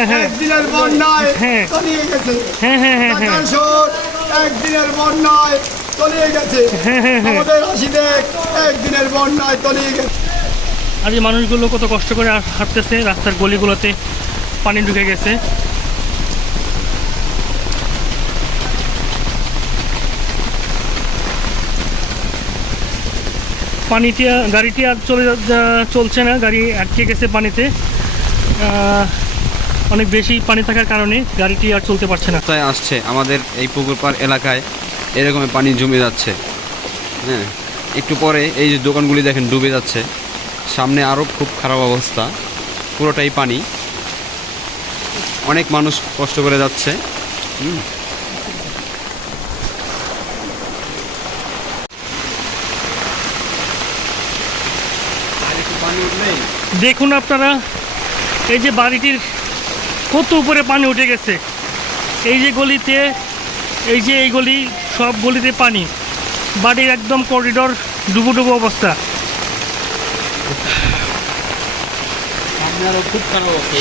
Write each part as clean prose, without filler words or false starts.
একদিনের বন্যায় তলিয়ে গেছে। ঢাকা শহর একদিনের বন্যায় তলিয়ে গেছে। আমাদের হাসিবেগ একদিনের বন্যায় তলিয়ে গেছে। আর এই মানুষগুলো কত কষ্ট করে হাঁটতেছে, রাস্তার গলিগুলোতে পানি ঢুকে গেছে। গাড়িটি আর চলছে না, গাড়ি আটকে গেছে পানিতে। অনেক বেশি পানি থাকার কারণে গাড়িটি আর চলতে পারছে না। তাই আসছে আমাদের এই পুকুর পাড় এলাকায় এরকম পানি জমে যাচ্ছে। হ্যাঁ, একটু পরে এই যে দোকানগুলি দেখেন ডুবে যাচ্ছে, সামনে আরও খুব খারাপ অবস্থা, পুরোটাই পানি। অনেক মানুষ কষ্ট করে যাচ্ছে। দেখুন আপনারা, এই যে বাড়িটির কত উপরে পানি উঠে গেছে। এই যে গলিতে, এই গলি, সব গলিতে পানি। বাড়ির একদম করিডোর ডুবো ডুবো অবস্থা।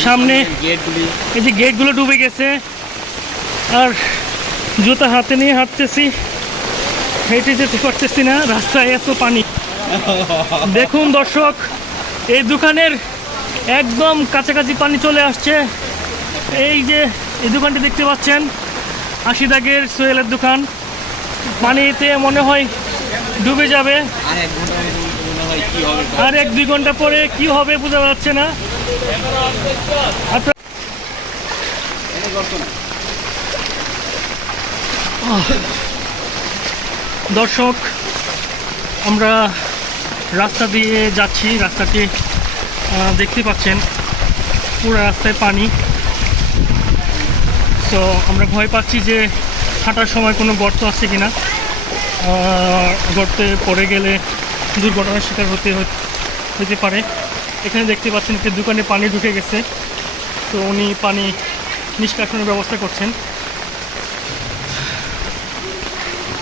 সামনে এই যে গেটগুলো ডুবে গেছে। আর জুতা হাতে নিয়ে হাঁটতেছি, হেঁটে যেতে পারতেছি না, রাস্তায় এত পানি। দেখুন দর্শক, এই দোকানের একদম কাছাকাছি পানি চলে আসছে। এই যে এই দোকানটি দেখতে পাচ্ছেন, 80 দাগের সোহেলের দোকান। পানিতে মনে হয় ডুবে যাবে। আর 1-2 ঘন্টা পরে কি হবে বোঝা যাচ্ছে না। দর্শক, আমরা রাস্তা দিয়ে যাচ্ছি, রাস্তাটি দেখতে পাচ্ছেন পুরো রাস্তায় পানি। তো আমরা ভয় পাচ্ছি যে হাঁটার সময় কোনো গর্ত আছে কিনা, গর্তে পড়ে গেলে দুর্ঘটনার শিকার হতে পারে। এখানে দেখতে পাচ্ছেন একটি দোকানে পানি ঢুকে গেছে, তো উনি পানি নিষ্কাশনের ব্যবস্থা করছেন।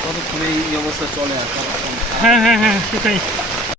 কতক্ষণ এই অবস্থা চলে? হ্যাঁ, সেটাই।